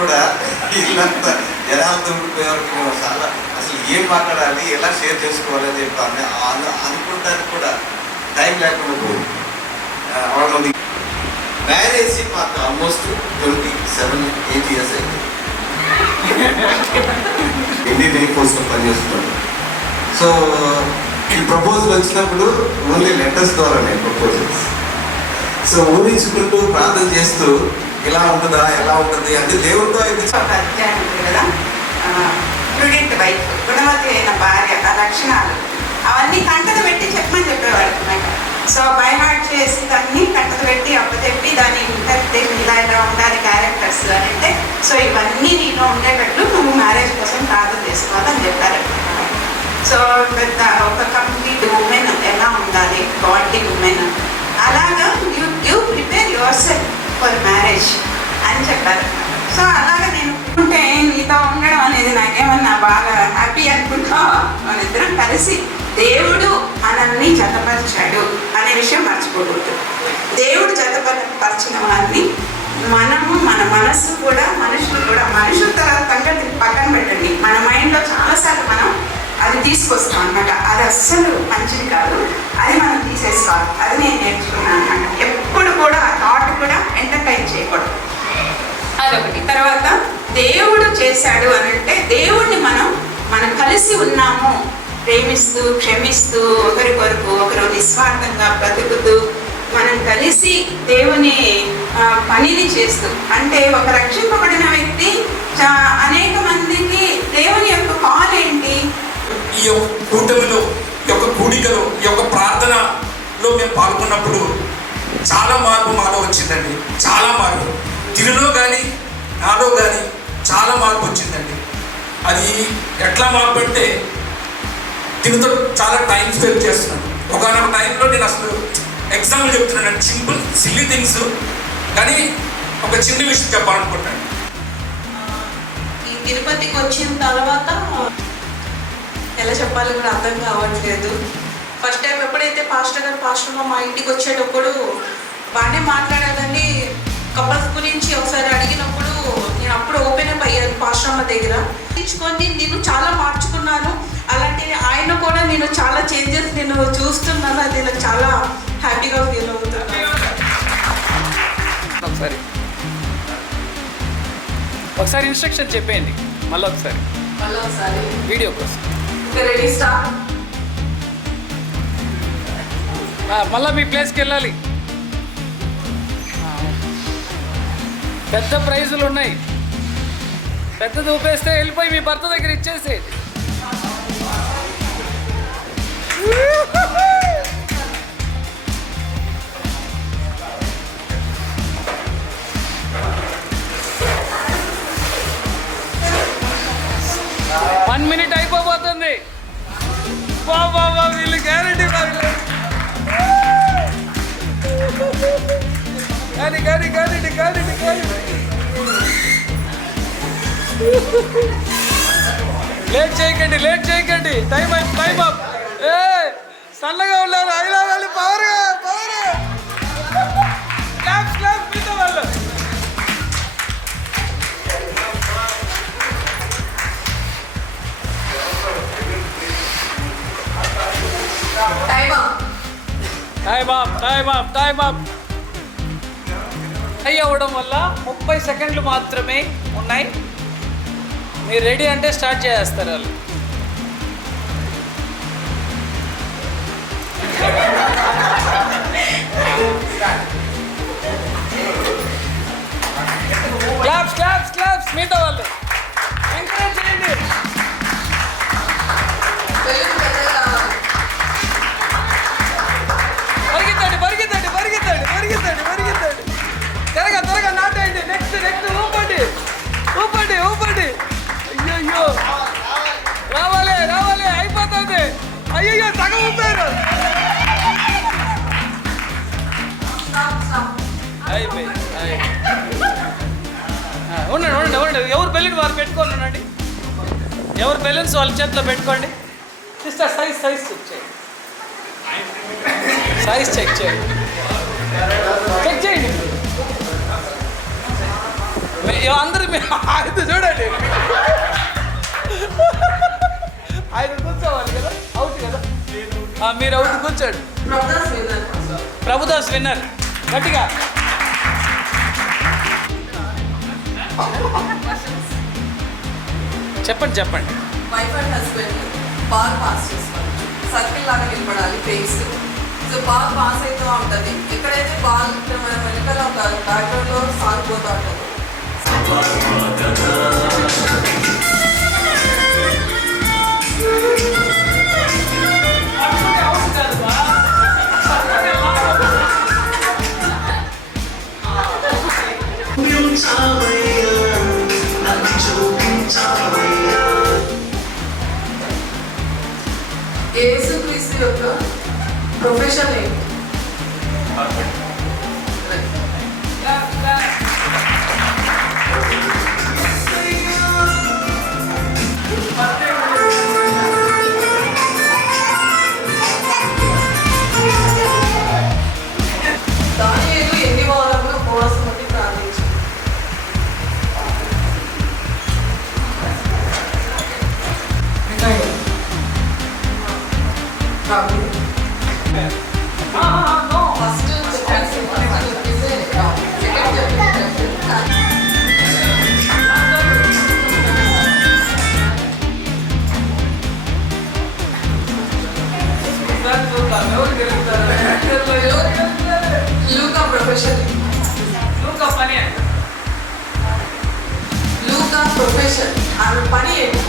కూడా వీళ్ళంతా జనాలతో ఉండిపోయేవారికి మేము చాలా అసలు ఏం మాట్లాడాలి, ఎలా షేర్ చేసుకోవాలని చెప్పి అనుకుంటానికి కూడా టైం లేకుండా పోయింది. అవును, మ్యారేజ్ మాకు ఆల్మోస్ట్ 27-8 years అయింది. ఇండియన్ ఎయిర్ ఫోర్స్లో పనిచేస్తున్నాడు. సో ఈ ప్రపోజల్ వచ్చినప్పుడు ఓన్లీ లెటర్స్ ద్వారానే ప్రపోజల్స్. సో ఊహించుకుంటూ ప్రార్థన చేస్తూ ఇలా ఉంటుందా, ఎలా ఉంటుంది అంటే దేవుడితో కదా, ప్రుడెంట్ వైఫ్, గుణవతి అయిన భార్య, ఆ లక్షణాలు అవన్నీ కంటలు పెట్టి చెప్పమని చెప్పేవాడు అనమాట. సో బై హార్ట్ చేసి దాన్ని కంటలు పెట్టి అప్పచెప్పి దాని ఇంటర్ప్రిటేషన్ ఇలా ఇలా ఉండాలి క్యారెక్టర్స్ అని అంటే, సో ఇవన్నీ నీలో ఉండేటట్లు నువ్వు మ్యారేజ్ కోసం ప్రార్థన చేసుకోవాలని చెప్పారు. సో పెద్ద ఒక కంప్లీట్ ఉమెన్ ఎలా ఉండాలి, గాడ్లీ ఉమెన్, అలాగా you prepare your self for marriage అని చెప్పారు. సో అలాగా నేను ఉంటే నీతో ఉండడం అనేది నాకేమన్నా బాగా హ్యాపీ అనుకుంటా. మన ఇద్దరం కలిసి దేవుడు మనల్ని జతపరిచాడు అనే విషయం మర్చిపోకూడదు. దేవుడు జతపరిచిన వారిని మనము, మన మనస్సు కూడా, మనుషులు కూడా, మనుషుల సంగతి పక్కన పెట్టండి, మన మైండ్లో చాలాసార్లు మనం అది తీసుకొస్తాం అనమాట. అది అస్సలు మంచిది కాదు, అది మనం తీసేసుకోవాలి. అది నేను నేర్చుకున్నాను అనమాట. ఎప్పుడు కూడా ఆ థాట్ కూడా ఎంటర్టైన్ చేయకూడదు, అదొకటి. తర్వాత దేవుడు చేశాడు అని అంటే దేవుడిని మనం కలిసి ఉన్నాము, ప్రేమిస్తూ క్షమిస్తూ ఒకరి కొరకు ఒకరు నిస్వార్థంగా బ్రతుకుతూ మనం కలిసి దేవుని పనిని చేస్తూ, అంటే ఒక రక్షింపబడిన వ్యక్తి అనేక మందికి దేవుని యొక్క కాల్ ఏంటి? ఈ యొక్క కూటమిలో, ఈ యొక్క కూడికలో, ఈ యొక్క ప్రార్థనలో మేము పాల్గొన్నప్పుడు చాలా మార్పు మాలో వచ్చిందండి. చాలా మార్పు తిరిలో కానీ నాలో కానీ చాలా మార్పు వచ్చిందండి. అది ఎట్లా మార్పు అంటే, తినతో చాలా టైం స్పెండ్ చేస్తున్నాను. ఒకనొక టైంలో నేను అసలు ఎగ్జాంపుల్ చెప్తున్నాను, సింపుల్ సిల్లీ థింగ్స్, కానీ ఒక చిన్న విషయం చెప్పాలనుకుంటాను. ఈ తిరుపతికి వచ్చిన తర్వాత ఎలా చెప్పాలి కూడా అర్థం కావట్లేదు. ఫస్ట్ టైం ఎప్పుడైతే పాస్టర్ గారు మా ఇంటికి వచ్చేటప్పుడు బాగానే మాట్లాడాలని, కపుల్స్ గురించి ఒకసారి అడిగినప్పుడు నేను అప్పుడు ఓపెన్ అప్ అయ్యాను పాస్టర్ దగ్గర. తెచ్చుకొని నేను చాలా మార్చుకున్నాను. అలాంటి ఆయన కూడా నేను చాలా చేంజెస్ నేను చూస్తున్నాను. అది నాకు చాలా హ్యాపీగా ఫీల్ అవుతాను. ఒకసారి ఇన్స్ట్రక్షన్ చెప్పేయండి, మళ్ళీ ఒకసారి వీడియో కోసం. Ready start. మళ్ళీ మీ ప్లేస్కి వెళ్ళాలి. పెద్ద ప్రైజులు ఉన్నాయి, పెద్దది ఊపేస్తే వెళ్ళిపోయి మీ భర్త దగ్గర ఇచ్చేసి. వన్ మినిట్ అయిపోతుంది. బాబా వీళ్ళు గ్యారెంటీ కానీ లేట్ చేయకండి. Time up. సన్నగా ఉన్నారు, అయినా వాళ్ళు పవర్గా క్లాప్స్ మీతో వాళ్ళు. టైమ్ అప్ అవ్వడం వల్ల 30 సెకండ్లు మాత్రమే ఉన్నాయి. మీరు రెడీ అంటే స్టార్ట్ చేస్తారు వాళ్ళు. క్లాప్స్ మీతో వాళ్ళు ఎంకరేజ్ చేయండి. పరిగెత్తండి. త్వరగా నాటేయండి. నెక్స్ట్ ఊపండి. అయ్యో రావాలి అయిపోతుంది. అయ్యో సగం ఊపారు. ఉండండి. ఎవరు బెలూన్ వారు పెట్టుకోండి. ఎవరు బెలూన్స్ వాళ్ళ చేతిలో పెట్టుకోండి. సిస్టర్ సైజ్ చెక్ చేయండి. అందరూ ఆయన చూడండి, ఆయన కూర్చోవాలి కదా, అవుట్ కదా. మీరు అవుట్ కూర్చోండి. ప్రభుదాస్ విన్నర్. గట్టిగా చెప్పండి. వైఫ్ అండ్ హస్బెండ్ బాగా పాస్ చేసుకోవాలి, సర్కిల్ లాగా నిలబడాలి ఫేస్. సో బాగా పాస్ అవుతూ ఉంటుంది. ఎక్కడైతే బాల్ వెనకాల ఒక బ్యాక్గ్రౌండ్లో సాంగ్ పోతూ ఉంటుంది. యేసుక్రీస్తు యొక్క ప్రొఫెషన్ ఏంటి? దానియేలు ఎన్ని వారాలు ఉపవాసం ఉండి ప్రార్థించాడు? ఫస్ట్ లూకా ప్రొఫెషన్. లూకా ప్రొఫెషన్ ఆమె పని ఏంటి?